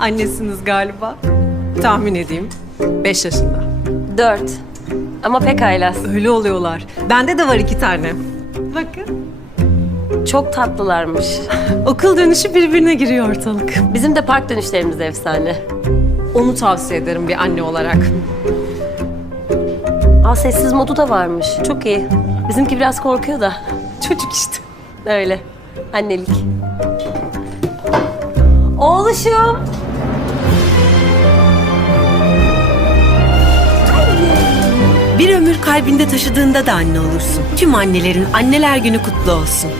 Annesiniz galiba. Tahmin edeyim. 5 yaşında. 4. Ama pek haylaz. Öyle oluyorlar. Bende de var 2 tane. Bakın. Çok tatlılarmış. Okul dönüşü birbirine giriyor ortalık. Bizim de park dönüşlerimiz efsane. Onu tavsiye ederim bir anne olarak. Aa, sessiz modu da varmış. Çok iyi. Bizimki biraz korkuyor da. Çocuk işte. Öyle. Annelik. Oğluşum. Bir ömür kalbinde taşıdığında da anne olursun. Tüm annelerin anneler günü kutlu olsun.